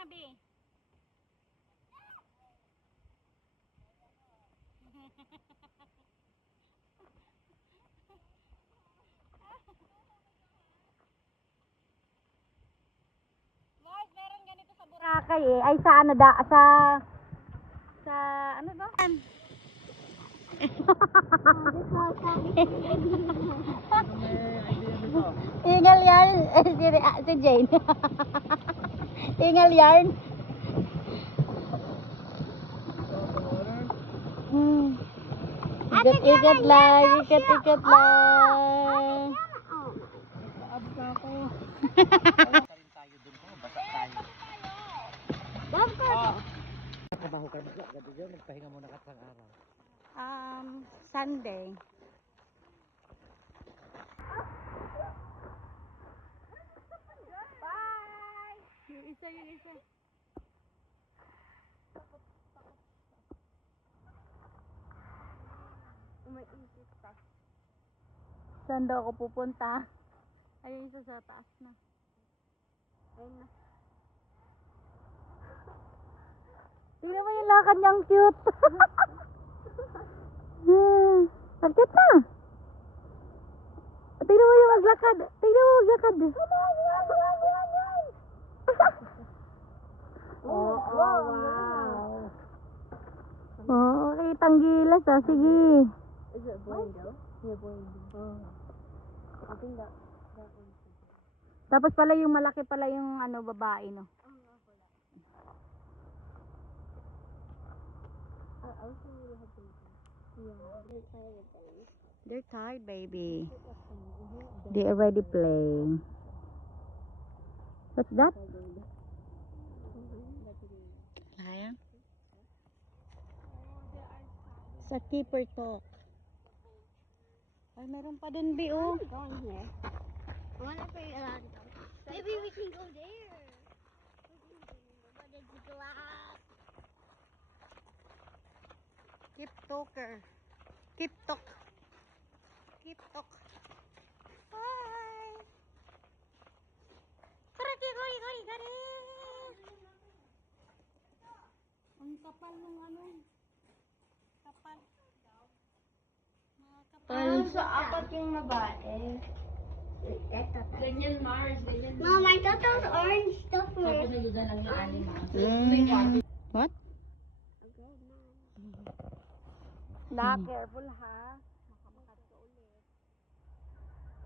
na, Bi. Guys, meron ganito sa Boracay eh. Ay sa ano da, sa ano ba? Tingal yarn si Jane. Tingal yarn. Ikat-ikat lang, ikat-ikat lang. Abs na ako. Tayo dun ko, basa tayo. Trabaho ka na gabi dyan, magpahinga muna ka sa araw. Sunday. Bye! Yung isa. Umaisip pa. Saan daw ako pupunta? Ayun isa sa taas na. Ayun na. Tingnan mo yung lakad niyang cute. Sakit na. Tingnan mo yung maglakad. Oh, wow. Oh, okay, tanggilas ah. Sige. Is it blind though? Yeah, blind. Oh. I think that one. Tapos pala yung malaki pala yung ano babae no. They're tired, baby. They already playing. What's that? Ayan. Sa keeper talk. Ay, meron pa din, Bi, oh. Going here. I want to play around though. Maybe we can go there. What did you go out? Keep talker. Keep talk. Hi. Kari. Ang kapal ng ano. Kapal. Sa apat yung babae. Mom, I thought that was orange stuff for What? Careful ha. Makamakat ka ulit.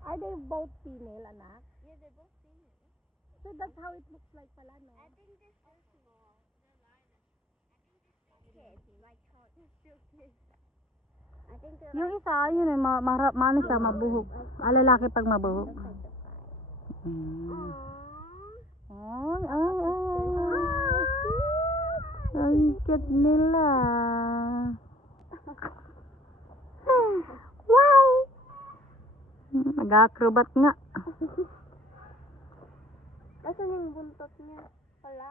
Are they both female, anak? Yeah, they're both female. So that's how it looks like pala, no? I think this is small. Kids, like how it's still kids. I think they're Yung isa, yun eh, maano siya, mabuhok. Lalaki pag mabuhok. Ay. Ang cute nila. Wow! Nag-acrobat nga. Asan yung buntot niya? Wala.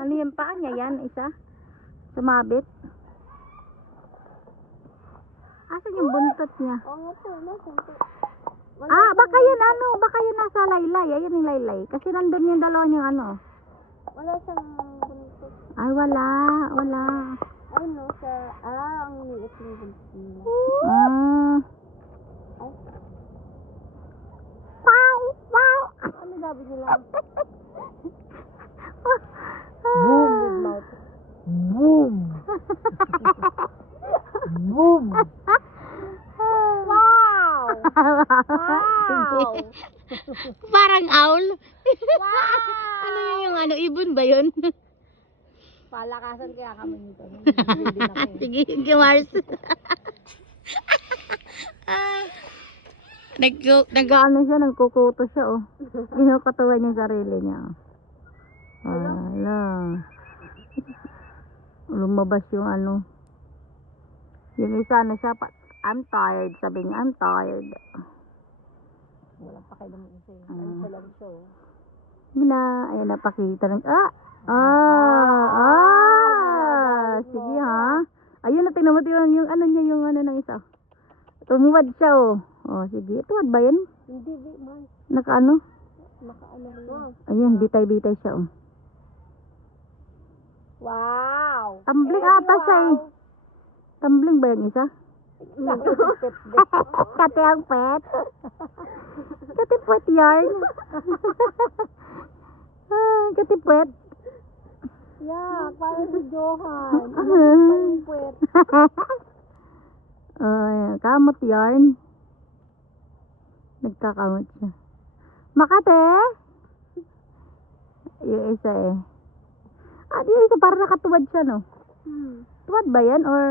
Ano yung paa niya yan, isa? Sumabit? Asan yung buntot niya? Oo nga po, buntot. Baka yun nasa laylay. Ayan yung laylay. Kasi nandun yung dalawa yung ano. Wala siyang buntot. Ay, wala. Ay no, ang liit yung buntot niya. Wow! Ano sabi nila? Boom with mouth. Boom! Boom! Wow! Parang owl. Wow! Ano yung ano, ibon ba yun? Palakasan kaya kami nito. Sige, Mars. Nag-ano siya, nagkukuto siya, oh. Kinukatuwa niya yung sarili niya, oh. Wala. Lumabas yung ano. Yung isa na siya, I'm tired. Sabi niya, I'm tired. Walang pakialam ng isa. Ano siya lang siya. Ayun, napakita ng, sige ha. Ayun, tingnan mo yung ano niya, yung ano ng isa. Tumuwad siya, oh. Oh, sige. Tuwad ba yan? Hindi, man. Naka ano? Makaano rin. Ayun, bitay-bitay siya, oh. Wow! Tumbling ata siya, eh. Tumbling ba yung isa? Kati ang pet. Kati pet yarn. Kati pet. Yeah, parang si Johan. Parang puwet. Kamot yarn. Nagkakamot siya. Makate? Yung isa eh. Yung isa parang nakatuwad siya, no? Tuwad ba yan? Or,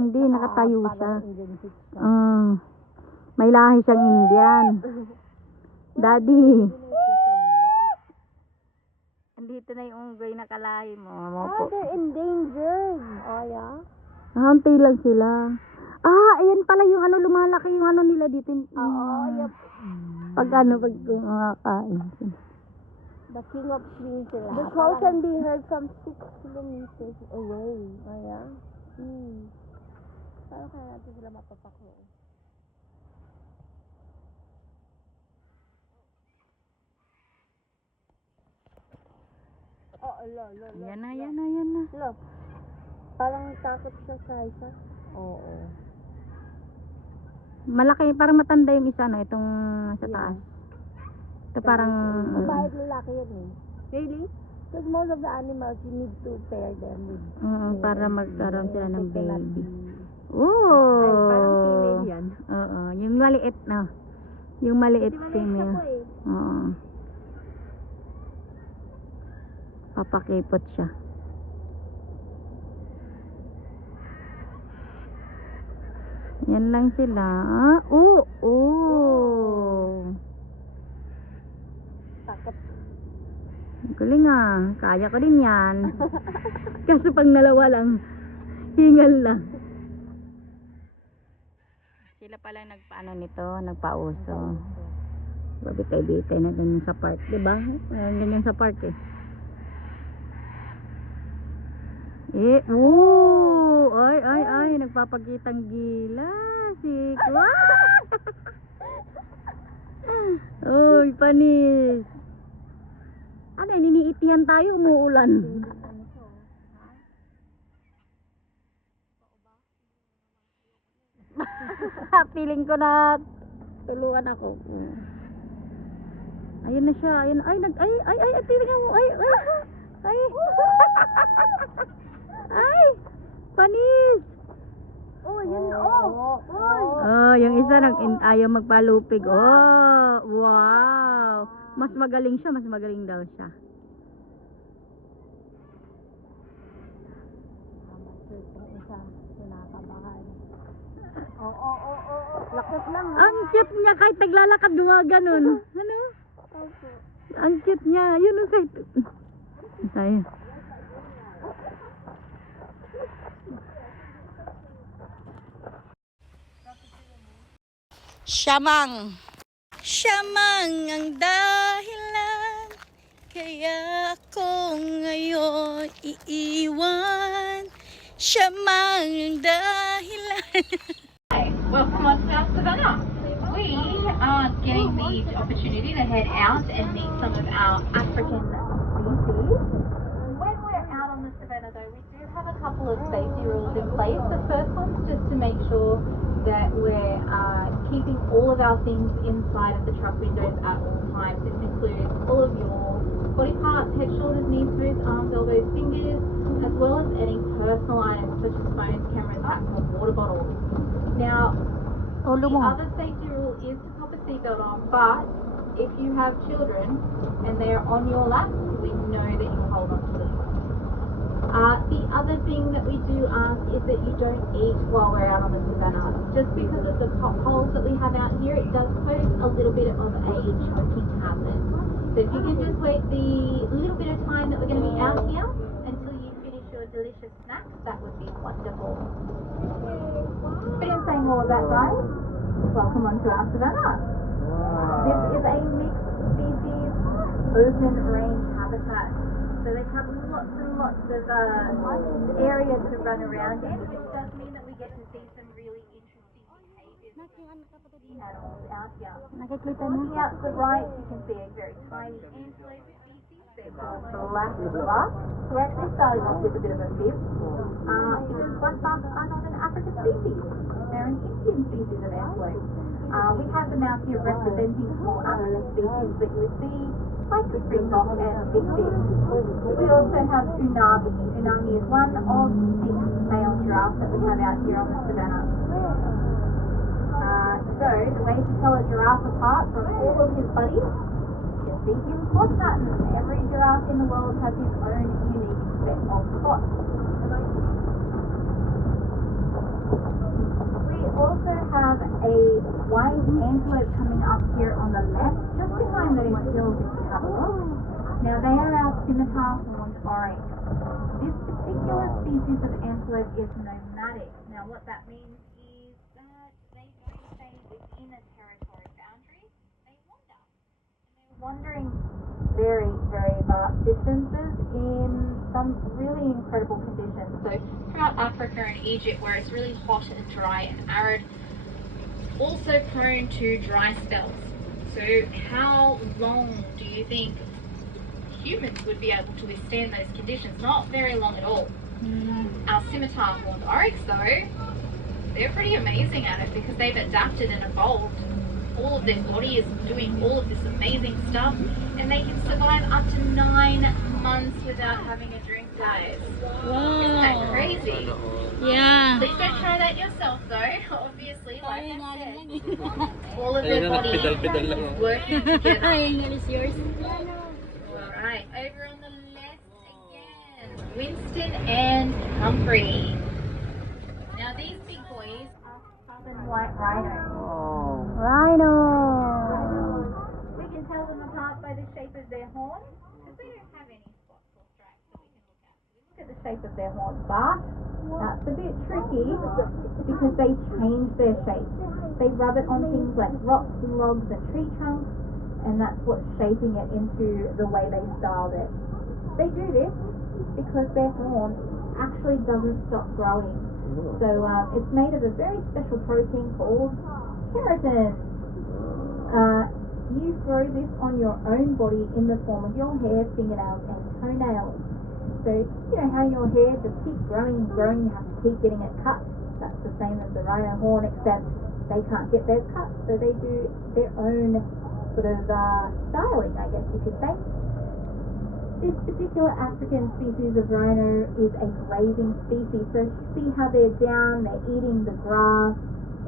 hindi, nakatayo siya. May lahi siyang Indian. Daddy. Andito na yung unggoy na kalahi mo. They're endangered. Oh, yeah? Hantay lang sila. Ayan pala yung lumalaki yung nila dito. Yep. Pag kumakain. The king of swing sila. The call can be heard from 6 kilometers away. Oh, yeah? Paano kaya natin sila mapapaklo? Yan na. Look. Parang takot siya sa isa. Oo. Malaki, parang matanda yung isa, no? Itong sa taas. Ito parang... Kahit lalaki yun eh. Really? Because most of the animals, you need to pair them with... para magkaroon sila ng They cannot baby. be- Oh! Ay, parang female yan. Oo. Yung maliit, no? Yung maliit Di ba female. siya po eh? Oo. Papakipot siya. Yan lang sila. Takot. Galing kaya ko din yan. Kaso pag nalawa lang, hingal lang. Sila pala nagpaano nito, nagpauso. Babitay-bitay na ganyan sa park, diba? Ganyan sa park eh. Ay, nagpapakitang gila si Kwa. Oy, panis. Niniitihan tayo, umuulan. Feeling ko na tuluan ako. Ayun na siya, ayun. Tingnan mo. Ay, panis. Yung isa ayaw magpalupig. Wow. Mas magaling daw siya. Lakot lang. Ang cute niya kahit naglalakad ganun. Ano? Ang cute niya. Yun o kahit... Tayo. Siyamang ang dahilan kaya ako ngayon iiwan. Siyamang ang dahilan. Welcome on to Savannah. We are getting the opportunity to head out and meet some of our African species. When we're out on the Savannah though, we do have a couple of safety rules in place. The first one's just to make sure that we're keeping all of our things inside of the truck windows at all times. This includes all of your body parts, head, shoulders, knees, toes, arms, elbows, fingers, as well as any personal items such as phones, cameras, hats, or water bottles. Now, the other safety rule is to pop a seatbelt on, but if you have children and they're on your lap, we know that you hold on to them. The other thing that we do ask is that you don't eat while we're out on the Savannah. Just because of the potholes that we have out here, it does pose a little bit of a choking hazard. So if you can just wait the little bit of time that we're going to be out here until you finish your delicious snacks, that would be wonderful. But in saying all of that, guys, welcome onto our Savannah. This is a mixed species open range habitat. So they have lots and lots of area to run around in, which does mean that we get to see some really interesting behaviours of the animals out out here. Nakikita Looking na. out to the right, you can see a very tiny antelope species. They're called black buck. So we're actually starting off with a bit of a fib. Because black bucks are not an African species. They're an Indian species of antelope. We have them out here representing small African species that you would see, like the springbok and big. We also have Unami. Unami is one of 6 male giraffes that we have out here on the savannah. So the way to tell a giraffe apart from all of his buddies is see his spot pattern. Every giraffe in the world has his own unique set of spots. We also have a white antelope coming up here on the left, just behind those hills if you have a look. Now they are our scimitar horned oryx. This particular species of antelope is nomadic. Now what that means is that they don't stay within a territory boundary, they wander. And they're wandering very, very vast distances in some really incredible conditions. So throughout Africa and Egypt, where it's really hot and dry and arid, also prone to dry spells. So how long do you think humans would be able to withstand those conditions? Not very long at all. Our scimitar horned oryx though, they're pretty amazing at it because they've adapted and evolved. All of their body is doing all of this amazing stuff, and they can survive up to 9 months without having a drink, guys. Isn't that crazy? Yeah. Please don't try that yourself though, obviously, like I said. All of their body is working together. Is yours? Alright, over on the left again. Winston and Humphrey. Now these big boys are southern white rhinos. Rhino. We can tell them apart by the shape of their horns, because they don't have any spots or stripes that we can look at. We look at the shape of their horns, but that's a bit tricky because they change their shape. They rub it on things like rocks and logs and tree trunks, and that's what's shaping it into the way they styled it. They do this because their horn actually doesn't stop growing. So it's made of a very special protein called keratin. You grow this on your own body in the form of your hair, fingernails and toenails. So you know how your hair just keeps growing and growing, you have to keep getting it cut. That's the same as the rhino horn, except they can't get theirs cut, so they do their own sort of styling, I guess you could say. This particular African species of rhino is a grazing species, so you see how they're down, they're eating the grass.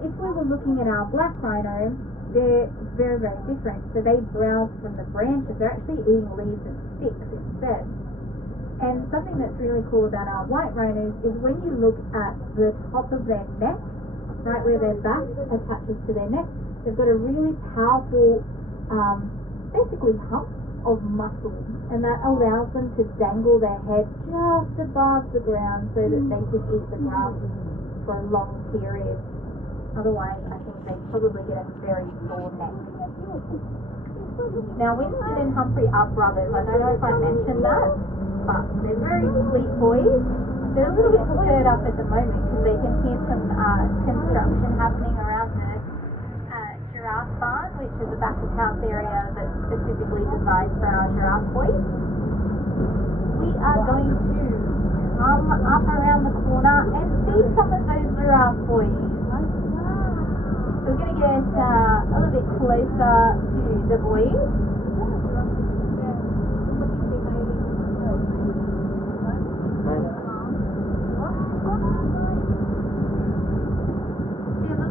If we were looking at our black rhino, they're very, very different. So they browse from the branches, they're actually eating leaves and sticks instead. And something that's really cool about our white rhinos is when you look at the top of their neck, right where their back attaches to their neck, they've got a really powerful, basically hump of muscle, and that allows them to dangle their head just above the ground so that they can eat the grass for a long period. Otherwise, I think they probably get a very sore neck. Now, Winston and Humphrey are brothers. I don't know if I mentioned that, but they're very sweet boys. They're a little bit stirred up at the moment because they can hear some construction happening around the giraffe barn, which is a back of house area that's specifically designed for our giraffe boys. We are going to come up around the corner and see some of those giraffe boys. So we're going to get a little bit closer to the boys.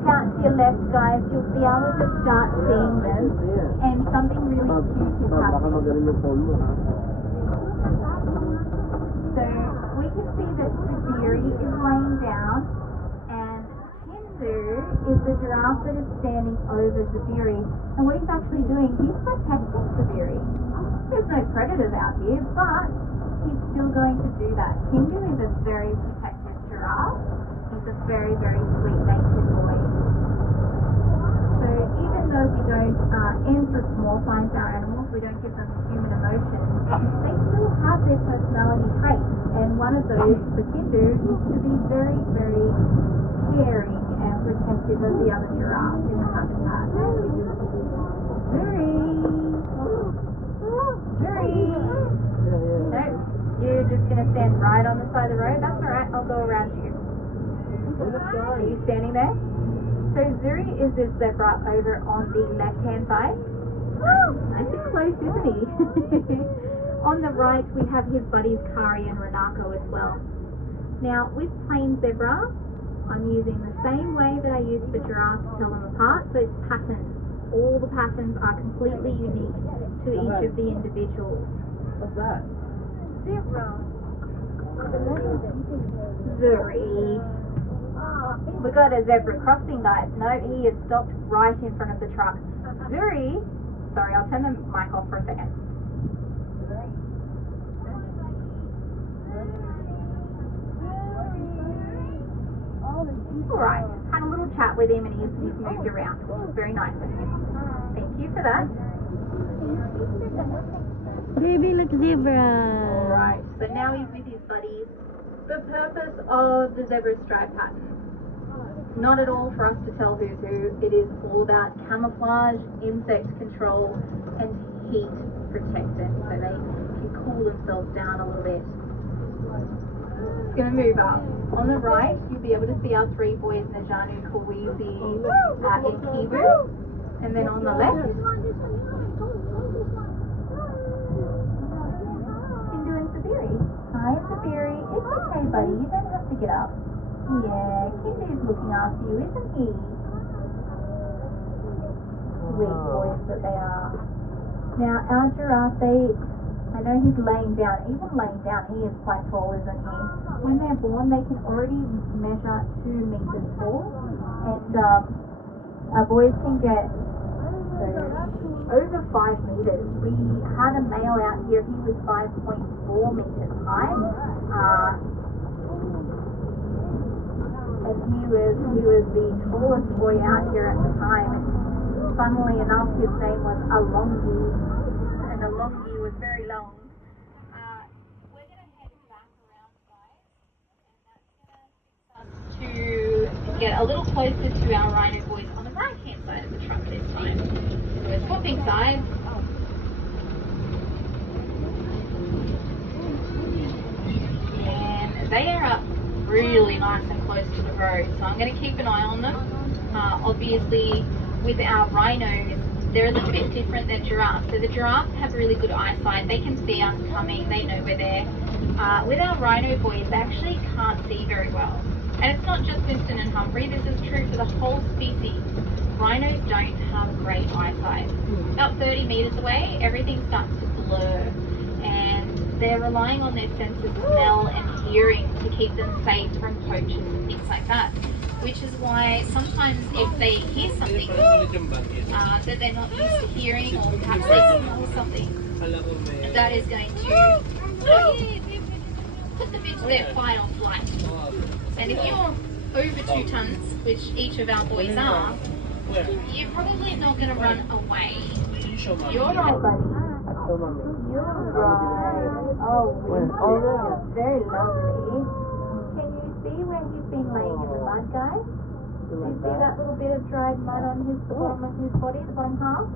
Out to your left, guys, you'll be able to start seeing them, and something really cute is happening. So we can see that Sabiri is laying down, and Kindu is the giraffe that is standing over Sabiri. And what he's actually doing, he's protecting Sabiri. There's no predators out here, but he's still going to do that. Kindu is a very protective giraffe. He's a very, very sweet-natured boy. So even though we don't anthropomorphize our animals, we don't give them human emotions, they still have their personality traits. And one of those for Kindu is to be very, very caring and protective of the other giraffes in the habitat. Are you standing there? So Zuri is this zebra over on the left-hand side. Nice and close, isn't he? On the right, we have his buddies Kari and Renako as well. Now, with plain zebra, I'm using the same way that I use for giraffe to tell them apart. So it's patterns. All the patterns are completely unique to each of the individuals. What's that? Zebra. Zuri. We got a zebra crossing, guys. No, he has stopped right in front of the truck. Zuri. Sorry, I'll turn the mic off for a second. Alright, had a little chat with him and he's moved around, which is very nice of him. Thank you for that. Baby, look, zebra. Alright, so now he's with his buddies. The purpose of the zebra stripe pattern, not at all for us to tell who's who. It is all about camouflage, insect control, and heat protection, so they can cool themselves down a little bit. It's going to move up. On the right, you'll be able to see our three boys, Najanu, Kawizi, and Kibu. And then on the left, Kindu and Sabiri. Hi, Sabiri. It's okay, buddy. You don't have to get up. Yeah, Kindu's looking after you, isn't he? Sweet boys that they are. Now, our giraffe, I know he's laying down. Even laying down, he is quite tall, isn't he? When they're born, they can already measure 2 meters tall. And our boys can get over 5 meters. We had a male out here, he was 5.4 meters high. And he was the tallest boy out here at the time. And funnily enough, his name was Alongi. And Alongi was very long. We're going to head back around, guys. And that's going to get a little closer to our rhino boys on the right hand side of the truck this time. So we're swapping sides. And they are up really nice and close to the road, so I'm going to keep an eye on them. Obviously, with our rhinos, they're a little bit different than giraffes. So the giraffes have really good eyesight. They can see us coming. They know we're there. With our rhino boys, they actually can't see very well. And it's not just Winston and Humphrey. This is true for the whole species. Rhinos don't have great eyesight. About 30 meters away, everything starts to blur. And they're relying on their sense of smell and hearing to keep them safe from poachers and things like that. Which is why sometimes if they hear something that they're not used to hearing, or perhaps they smell something that is going to put them into their fight or flight. And if you're over 2 tons, which each of our boys are, you're probably not going to run away. You're right, buddy. You're right. Oh, Winston, very lovely. Can you see where he's been laying in the mud, guys? Do you see that little bit of dried mud on the bottom of his body, the bottom half?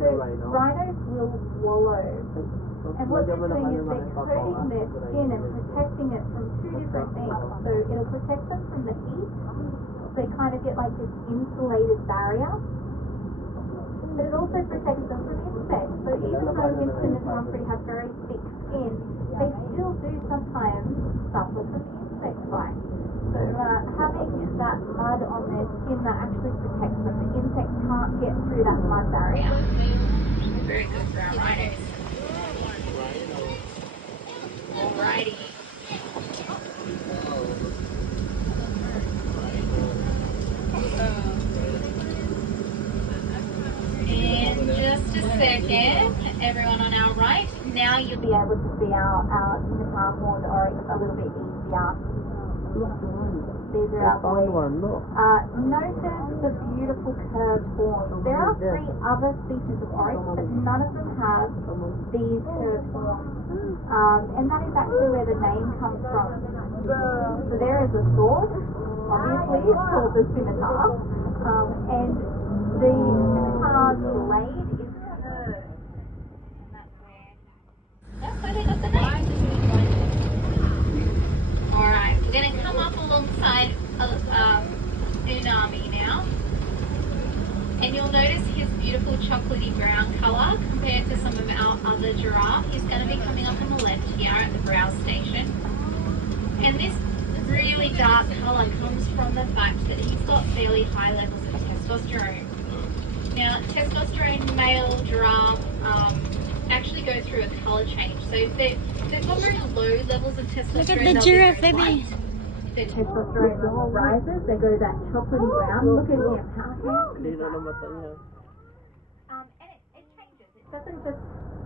So rhinos will wallow. And what they're doing is they're coating their skin and protecting it from 2 different things. So it'll protect them from the heat. So they kind of get like this insulated barrier. But it also protects them from insects. So even though Winston and Humphrey have very thick skin, they still do sometimes suffer from insect bites. So having that mud on their skin, that actually protects them. The insects can't get through that mud barrier. Very good for our rhinos. Alrighty. In just a second, everyone on our right, now you'll be able to see our scimitar horned oryx a little bit easier. These are our boys. Notice the beautiful curved horns. There are 3 other species of oryx, but none of them have these curved horns. And that is actually where the name comes from. So there is a sword, obviously it's called the scimitar, and the scimitar's blade is curved. And that's where they got the name. Alright, we're going to come up alongside you'll notice his beautiful chocolatey brown colour compared to some of our other giraffe. He's going to be coming up on the left here at the browse station. And this really dark colour comes from the fact that he's got fairly high levels of testosterone. Now, testosterone male giraffe actually go through a colour change. So if they've got very low levels of testosterone, Look at the giraffe, baby. If their testosterone rises, they go that chocolatey brown. Look at him, how handsome is that? And it changes. It doesn't just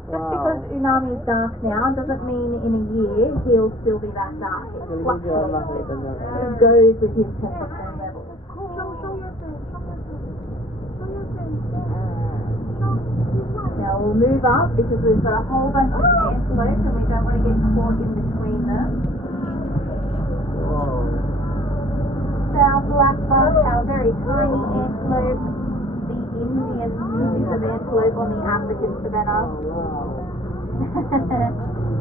because Unami is dark now doesn't mean in a year he'll still be that dark. It fluctuates. It goes with his testosterone levels. Now we'll move up because we've got a whole bunch of antelope and we don't want to get caught in between them. So our black buck, our very tiny antelope, the Indian species of antelope on the African savanna.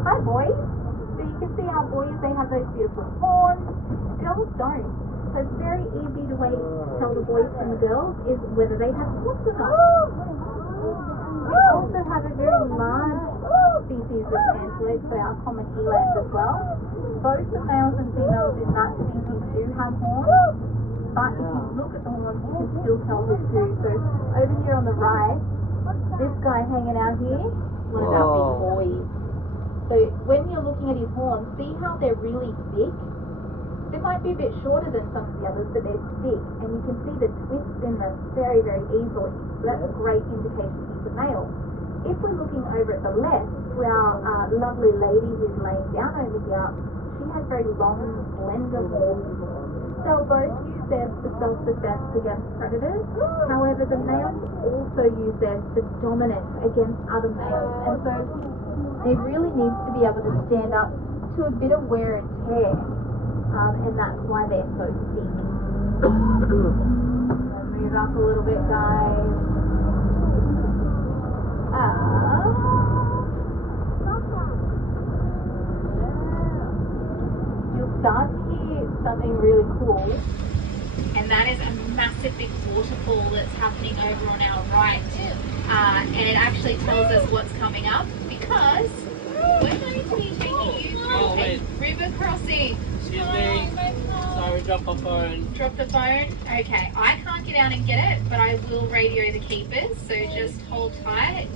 Hi boys. So you can see our boys, they have those beautiful horns. Girls don't. So it's very easy to tell the boys from the girls is whether they have horns or not. We also have a very large species of antelope, so our common eland as well. Both the males and females in that species do have horns, but if you look at the horns, you can still tell who's who. So over here on the right, this guy hanging out here, one of our big boys. So when you're looking at his horns, see how they're really thick? They might be a bit shorter than some of the others, but they're thick, and you can see the twists in them very, very easily. So that's a great indication he's a male. If we're looking over at the left to our lovely lady who's laying down over here, she has very long, slender horns. They'll both use them for self-defense against predators. However, the males also use them for dominance against other males, and so they really need to be able to stand up to a bit of wear and tear. And that's why they're so thick. Move up a little bit, guys. You'll start to hear something really cool. And that is a massive big waterfall that's happening over on our right. And it actually tells us what's coming up because we're going to be taking you through a river crossing. Excuse me. Sorry, drop my phone. Drop the phone? Okay, I can't get out and get it, but I will radio the keepers, so just hold tight.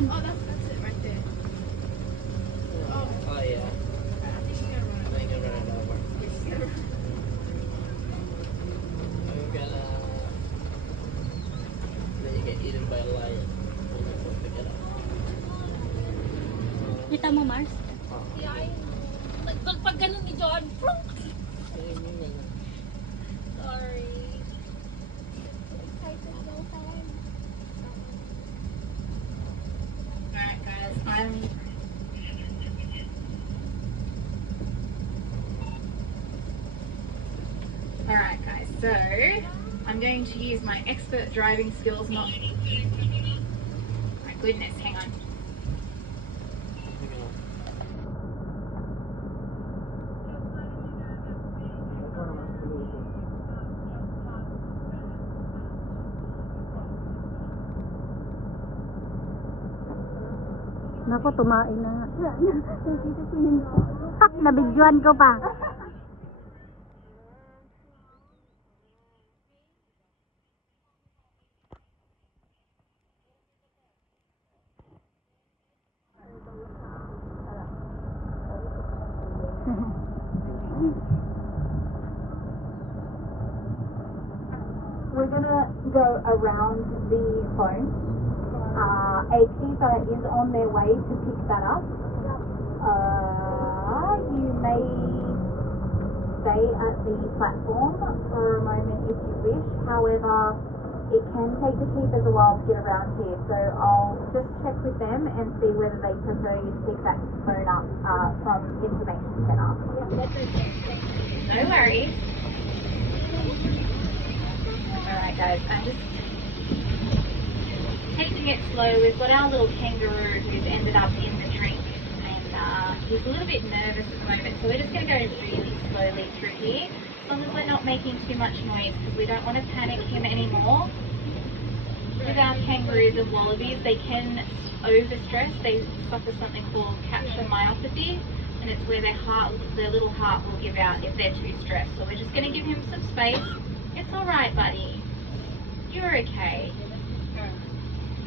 Oh, that's it right there. Oh, yeah. I think you're gonna run. I think I'm running over. I'm gonna let you get eaten by a lion. I'm gonna go pick it up. Kita mo, Mars? Pag ganun ni John, plunk! Sorry. Alright guys, Alright guys, so I'm going to use my expert driving skills, not... My goodness, hang on. Naku, tumain na. Nabidyoan ko pa. We're gonna go around the phone. A keeper is on their way to pick that up. You may stay at the platform for a moment if you wish. However, it can take the keepers a while to get around here, so I'll just check with them and see whether they prefer you to pick that phone up from information centre. No worries. Alright guys, I'm just taking it slow. We've got our little kangaroo who's ended up in the drink, and he's a little bit nervous at the moment, so we're just going to go really slowly through here, as long as we're not making too much noise, because we don't want to panic him anymore. With our kangaroos and wallabies, they can overstress. They suffer something called capture-myopathy, and it's where their little heart will give out if they're too stressed. So we're just going to give him some space. It's alright, buddy. You're okay.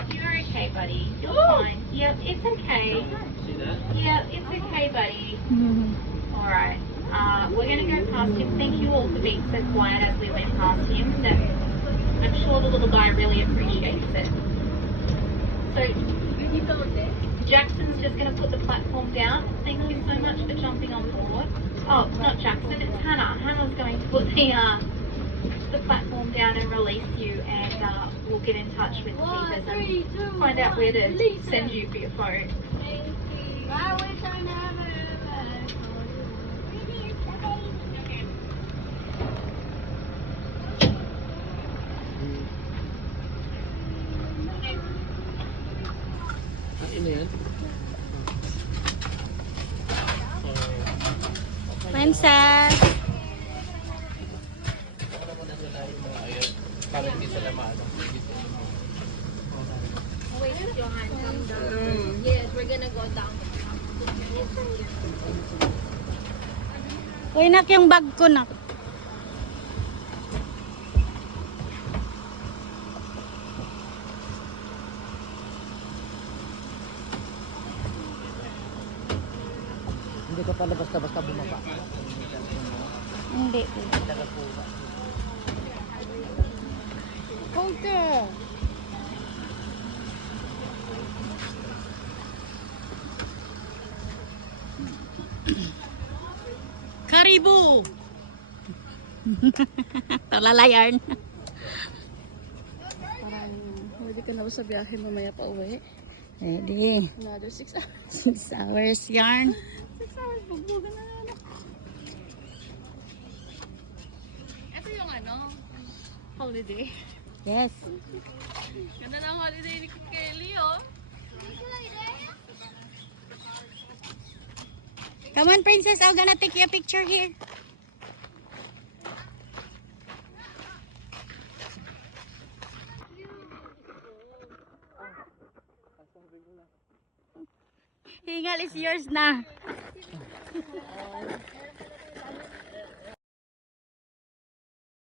You're okay, buddy. You're fine. Yep, it's okay. See that? Yep, it's okay, buddy. Mhm. Alright. We're going to go past him. Thank you all for being so quiet as we went past him. I'm sure the little guy really appreciates it. So, Jackson's just going to put the platform down. Thank you so much for jumping on board. Oh, not Jackson, it's Hannah. Hannah's going to put the platform down and release you, and we'll get in touch with the keepers and find out where to send you for your phone. I wish I never Ano yan? Princess! Para mo na sila yung mga ayun. Para hindi sila maano. wait till your hand comes down. Yes, we're gonna go down. Uy, nak, yung bag ko, nak. Hindi ka pala basta-basta bumaba. Hindi. Okay. Karibu! Talala yarn. Parang pwede ka na ba sa biyahe mamaya pa uwi? Ready. Another 6 hours. 6 hours yarn. 6 hours, bugbugan na lang. Ito yung ano, holiday. Yes. Ganda ng holiday ni Kelly, oh. Come on, princess. I'm gonna take you a picture here. Hingal is yours na.